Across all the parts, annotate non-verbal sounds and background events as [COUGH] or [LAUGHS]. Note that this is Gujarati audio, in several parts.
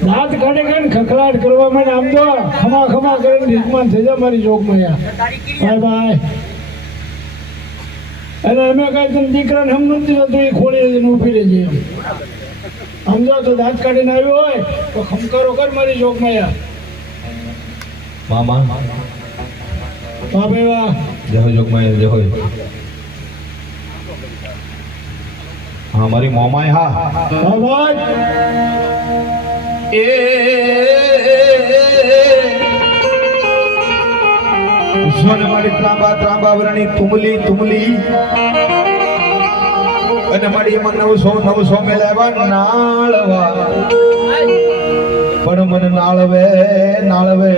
દાંત કાઢે કાઢે ખખડાટ કરવા મને આમ તો ખમા ખમા કરીને રીતમાન થઈ જાય મારી જોગમાં યાર. ભાઈ ભાઈ અને અમે કઈ તને દીકરાને હમ નથી થતું એ ખોલી લઈને ઊભી રહેજે એમ. સમજો તો દાંત કાઢીને આવ્યો હોય તો ખમકારો કર મારી યાર. માં માં વાહ ભાઈ વાહ. જય જય હો. હા મારી મોમાય હા. એ મારી ત્રાંબા ત્રાંબા વરણી તુમલી તુમલી અને મારી એમાં નવસો નવસો મેલાવા નાળવા. પણ મને નાળવે નાળવે.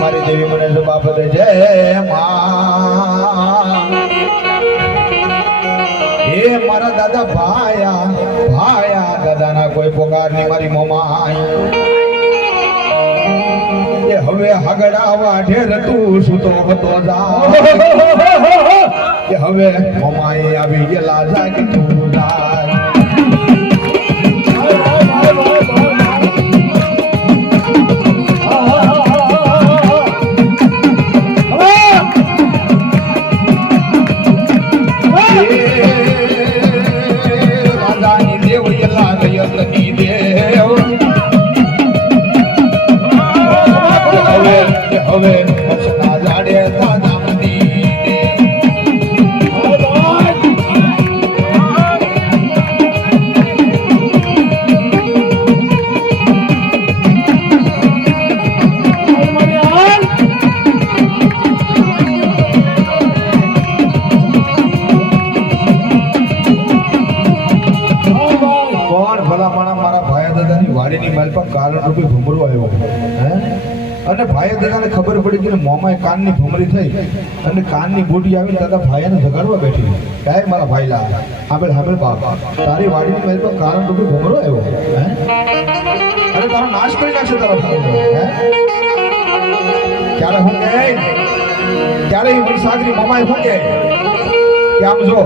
મારી દેવી મને જવાબ દે જય માં. દાદા ભાયા ભાયા દાદાના કોઈ પોકારની મારી મોમાઈ. એ હવે હગડાવા ઢેર તું સુતો હતો જા. [LAUGHS] એ હવે મોમાઈ આવી ગયેલા જાગ તું જાય દાદાની વાડીની મારી પર કારણ રૂપી ભમરો આવ્યો હે? અને ભાઈએ દાદાને ખબર પડી કે મોમાએ કાનની ભમરી થઈ અને કાનની બુટી આવીને દાદા ભાઈને જગાડવા બેઠી. કાંઈ મારા ભાઈ લા હાબેલ હાબેલ બાપ, તારી વાડીની મારી પર કારણ રૂપી ભમરો આવ્યો. હે? અરે તારો નાશ કરી નાખશે તારો હે? ક્યારે હું કહે? ત્યારે એ મનસાગરી મોમાએ હું કે આમ છો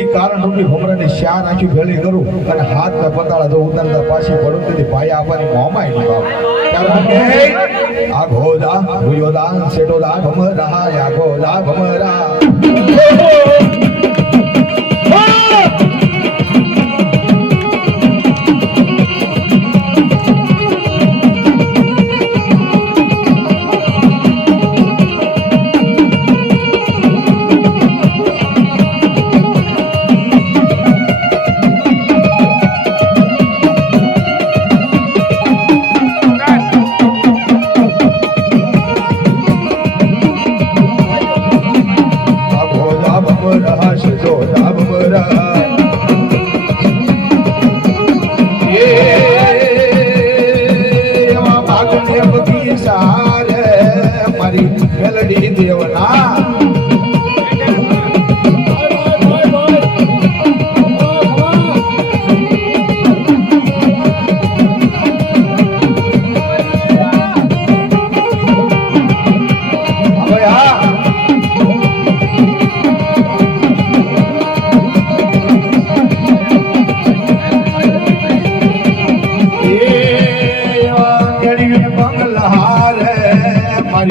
એ કારણ રૂપી ભમરાની શ્યા ભેળી કરું અને હાથ ને પતાળા જો ઉતારતા પડું, તેથી ભાઈ આપવાની મોમાય નહીં બાપ. આ ઘોદા ભૂયોદા, શેટોદા ભમરા આ ઘોદા ભમરા. Daniel Gutiérrez.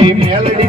Yeah.